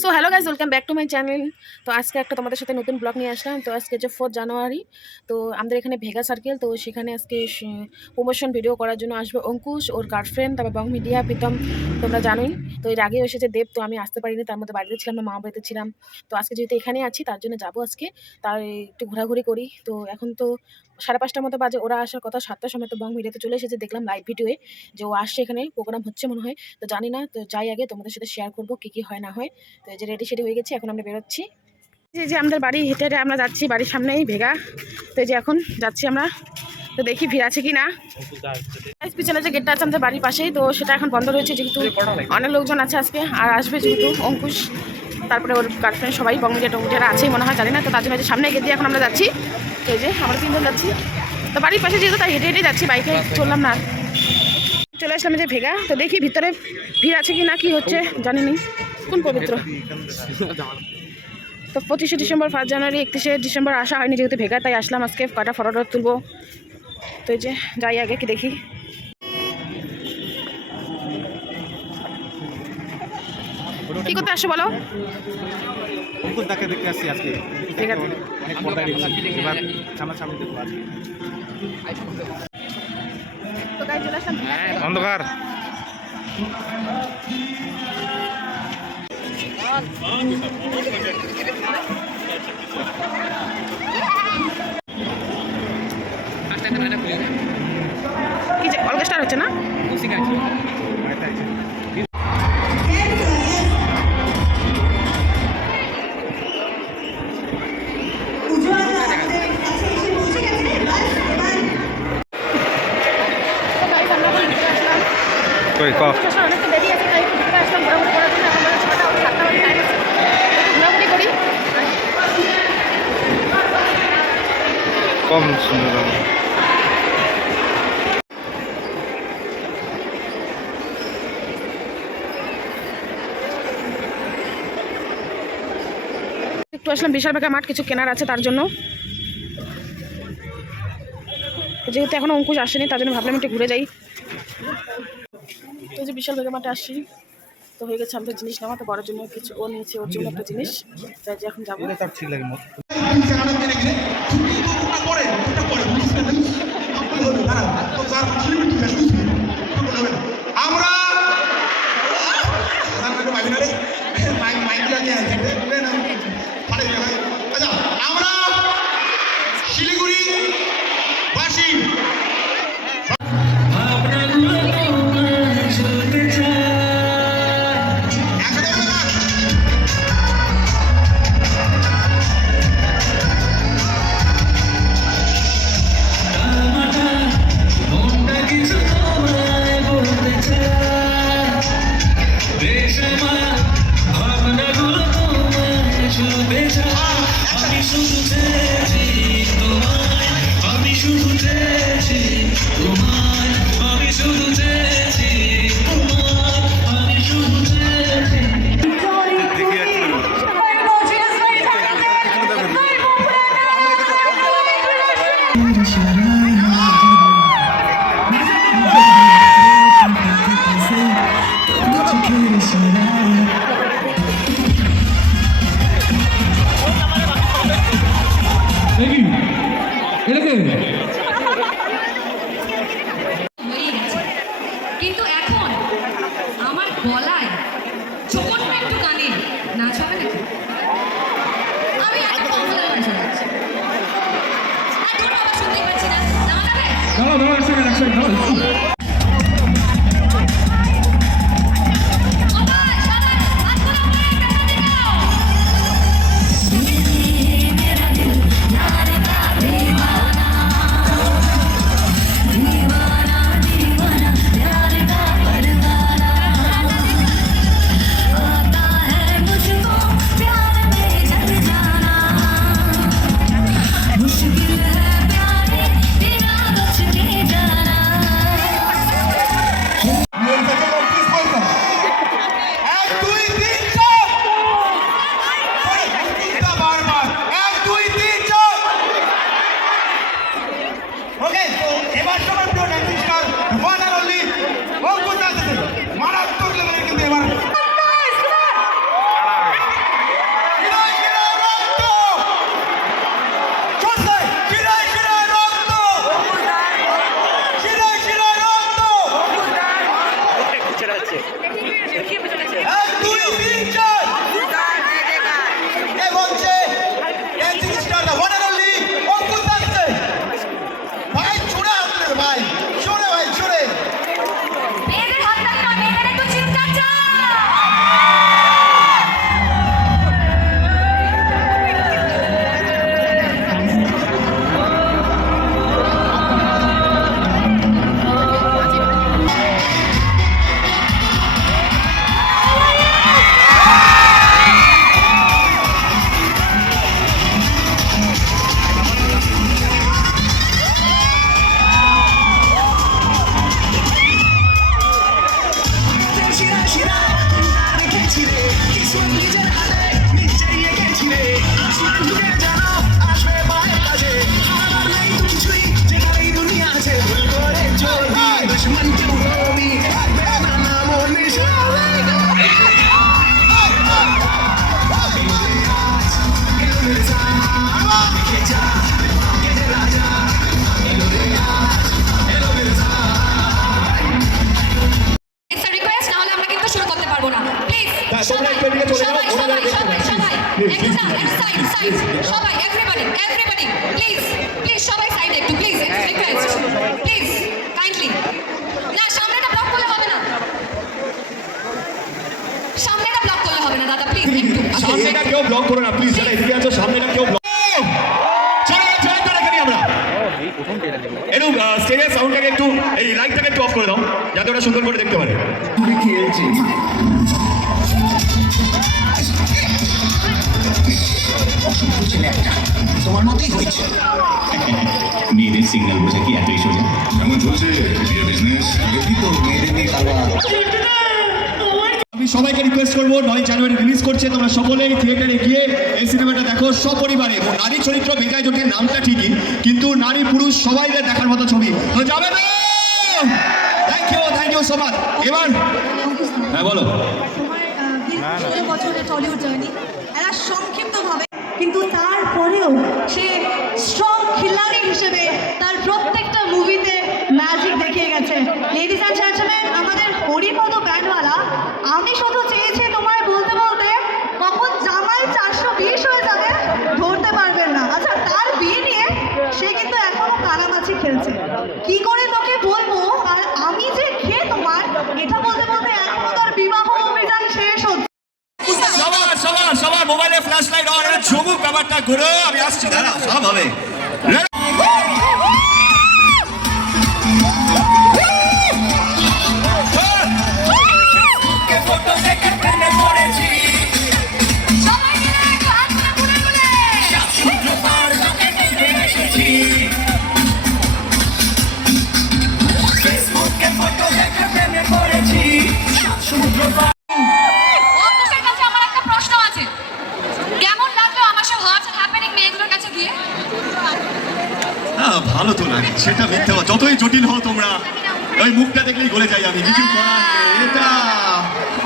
So hello guys, welcome back to my channel. তো আজকে একটা তোমাদের সাথে নতুন ব্লগ নিয়ে আসলাম। তো আজকে যে 4 জানুয়ারি, তো আমাদের এখানে ভেগা সার্কেল, তো সেখানে আজকে প্রমোশন ভিডিও করার জন্য আসবে অঙ্কুশ, ওর গার্লফ্রেন্ড, তারপর বং মিডিয়া, প্রীতম, তোমরা জানোই। তো এর আগেও এসেছে দেব, তো আমি আসতে পারিনি, তার মধ্যে বাড়িতে ছিলাম না, মা বাড়িতে ছিলাম। তো আজকে যেহেতু এখানেই আছি, তার জন্য যাবো আজকে, তাই একটু ঘোরাঘুরি করি। তো এখন তো 5:30টার মতো বাজে, ওরা আসার কথা 7টার সময়। তো বং মিডিয়াতে চলে এসেছে, দেখলাম লাইভ ভিডিওয়ে যে ও আসছে, এখানে প্রোগ্রাম হচ্ছে মনে হয়। তো জানি না, তো যাই আগে তোমাদের সাথে শেয়ার করবো কী কী হয় না হয়। তো এই যে রেডি সেডি হয়ে গেছি, এখন আমরা বেরোচ্ছি। যে আমাদের বাড়ি হেঁটে হেঁটে আমরা যাচ্ছি, বাড়ির সামনেই ভেগা। তো এই যে এখন যাচ্ছি আমরা, তো দেখি ভিড় আছে কি না। পিছনে যে গেটটা আছে আমাদের বাড়ির পাশেই, তো সেটা এখন বন্ধ রয়েছে, যেহেতু অনেক লোকজন আছে আজকে, আর আসবে যেহেতু অঙ্কুশ, তারপরে ওর গার্লফ্রেন্ড, সবাই বঙ্গমিডিয়া টঙ্গমিডিয়ারা আছেই মনে হয়, জানি না। তো তার জন্য যে সামনে গেট দিয়ে এখন আমরা যাচ্ছি। তো এই যে আমরা 3জন যাচ্ছি, তো বাড়ির পাশে যেহেতু তাই হেঁটে হেঁটে যাচ্ছি, বাইকে চললাম না। চলে আসলাম যে ভেগা, তো দেখি ভিতরে ভিড় আছে কি না, কি হচ্ছে জানি নি। কোন পবিত্র, তো 25শে ডিসেম্বর, 1 জানুয়ারি, 31শে ডিসেম্বর আসা হয়নি যেহেতু ভেগা, তাই আসলাম আজকে কটা ফটো তুলবো। তো এই যে যাই আগে কি দেখি। কি করতে আসছো বলো? দেখতে আসছি আজকে। অন্ধকার কি যে অলকেস্টার হচ্ছে না? অনেকটা দেরি আছে, তাই ঘুরতে আসলাম ঘোরাঘুরি করার জন্য। এখন 6টা 7টা বাজে, টাইম আছে, ঘোরাঘুরি করি। কম সুন্দর একটু আসলাম বিশাল বেগা মাঠ, কিছু কেনার আছে তার জন্য। যেহেতু এখনো অঙ্কুশ আসেনি, তার জন্য ভাবলাম একটু ঘুরে যাই। তো যে বিশাল বেগা মাঠে আসছি, তো হয়ে গেছে আমাদের জিনিস নেওয়া। তো বড় জন্য কিছু ও নিয়েছে, ওর জন্য একটা জিনিস, তাই যে এখন যাবো। ঠিক লাগে আমরা আমরা শিলিগুড়ি বাসী কিন্তু এখন আমার গলায় যখন একটু গানে নাচ হবে নাকি, আমি এত কমলা নাচ হচ্ছে, এখন আবার শুনতে পাচ্ছি না, নামাতে হবে। সবাই সবাই সবাই সবাই একটু না একটু সাইড সাইড সবাই এভরিবডি এভরিবডি প্লিজ প্লিজ সবাই সাইড একটু প্লিজ রিকোয়েস্ট প্লিজ কাইন্ডলি না সামনেটা ব্লক করলে হবে না সামনেটা ব্লক করলে হবে না দাদা প্লিজ একটু সামনেটা কেউ ব্লক করো না প্লিজ, যারা এদিকে আছো সামনেটা কেউ ব্লক চলো চলো রেখে দিই আমরা একটু স্টেজের সাউন্ডটাকে একটু, এই লাইটটাকে একটু অফ করে দাও যাতে ওরা সুন্দর করে দেখতে পারে। তোমার মতোই হয়েছে। মেয়েদের সিগন্যাল বোঝা কি এতই সোজা? কেমন চলছে বিয়ে বিজনেস? দেখি তো মেয়েদের নিয়ে কারবার। আমি সবাইকে রিকোয়েস্ট করবো 9 জানুয়ারি রিলিজ করছে, তোমরা সকলেই থিয়েটারে গিয়ে এই সিনেমাটা দেখো সপরিবারে। নারী চরিত্র বিজয় জোটের নামটা ঠিকই, কিন্তু নারী পুরুষ সবাইদের দেখার মতো ছবি তো যাবে না। Thank you so much. এবার হ্যাঁ বলো। তোমার 16 বছরের টলিউড জার্নি এরা সংক্ষিপ্তভাবে, কিন্তু তারপরেও সে স্ট্রং খিলাড়ি হিসেবে তার প্রত্যেকটা মুভিতে ম্যাজিক দেখিয়ে গেছে। লেডিস অ্যান্ড জেন্টলম্যান, আমাদের হরিপদ ব্যান্ডওয়ালা, আমি শুধু চেয়েছি তোমায় বলতে বলতে কখন জামাই 420 হয়ে যাবে ধরতে পারবেন না। আচ্ছা, তার বিয়ে নিয়ে সে কিন্তু এখনো কানামাছি খেলছে। কি করে তোকে বলবো, আর আমি যে খেয়ে তোমার এটা বলতে বলতে এখনো তার বিবাহ অভিযান শেষ হচ্ছে। সবার মোবাইলে ফ্ল্যাশ লাইট অন, ঝুমুক ব্যাপারটা ঘুরে আমি আসছি, দাঁড়া সব হবে। সবাই মিলে একটু হাত তুলে ঘুরে অঙ্কুশের কাছে আমার একটা প্রশ্ন আছে, কেমন লাগলো আমার সব হটস এন্ড হ্যাপেনিং মেয়েগুলোর কাছে গিয়ে? ভালো তো লাগে, সেটা মিথ্যে কথা। যতই জটিল হও তোমরা, ওই মুখটা দেখলেই গলে যাই আমি, কিছু করার নেই। এটা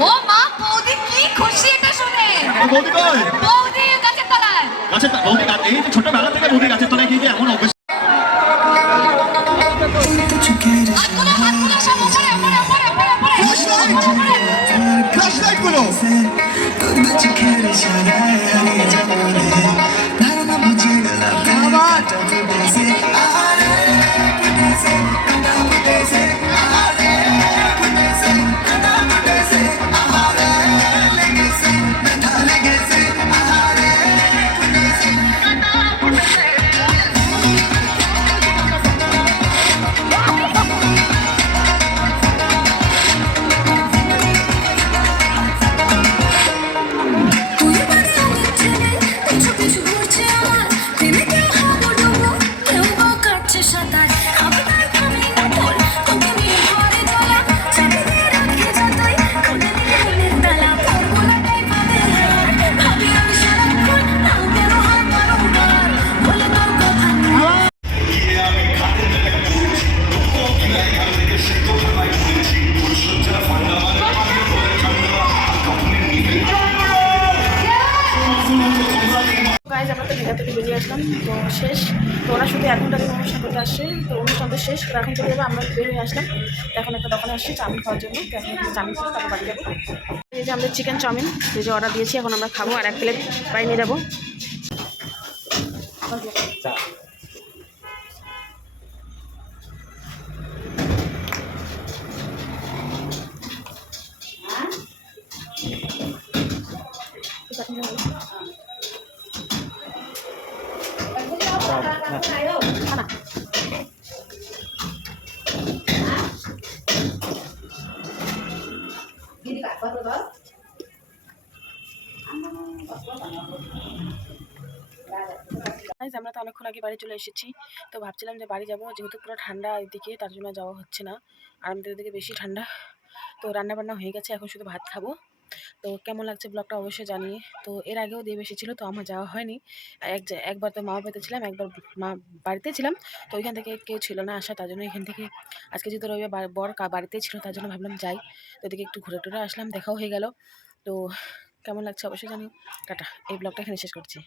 ও মা, বৌদি কি খুশি এটা শুনে। বৌদি কই? বৌদি গাছের তলায়। গাছের বৌদি এই যে ছোটবেলা থেকে বৌদি গাছের তলায় গিয়ে এমন অভ্যেস। হাতগুলো সব উপরে উপরে উপরে উপরে উপরে। ফ্ল্যাশ লাইট গুলো গাইজ, আমরা তো দীঘা থেকে বেরিয়ে আসলাম, তো শেষ। তো ওরা শুধু 1 ঘন্টা দিন অনুষ্ঠান করতে আসছে, তো অনুষ্ঠান তো শেষ। তো এখন চলে যাবো, আমরা বের হয়ে আসলাম। তো এখন একটা দোকানে আসছি চাউমিন খাওয়ার জন্য, তো এখন একটু চাউমিন খাবো, তারপর বাড়ি যাবো। এই যে আমাদের চিকেন চাউমিন এই যে অর্ডার দিয়েছি, এখন আমরা খাবো আর 1 প্লেট বাড়ি নিয়ে যাবো। খানা আমরা তো অনেকক্ষণ আগে বাড়ি চলে এসেছি, তো ভাবছিলাম যে বাড়ি যাব, যেহেতু পুরো ঠান্ডা এদিকে, তার জন্য যাওয়া হচ্ছে না। আর আমাদের এদিকে বেশি ঠান্ডা। তো রান্না বান্না হয়ে গেছে, এখন শুধু ভাত খাবো। তো কেমন লাগছে ব্লগটা অবশ্যই জানিয়ে। তো এর আগেও দেব এসেছিলো, তো আমার যাওয়া হয়নি। একবার তো মা বাড়িতে ছিলাম, একবার মা বাড়িতে ছিলাম। তো ওইখান থেকে কেউ ছিল না আসা, তার জন্য এখান থেকে আজকে যেহেতু রবিবার বর বাড়িতেই ছিল, তার জন্য ভাবলাম যাই। তো এদিকে একটু ঘুরে টুরে আসলাম, দেখাও হয়ে গেল। তো কেমন লাগছে অবশ্যই জানিও। টাটা, এই ব্লগটা এখানে শেষ করছি।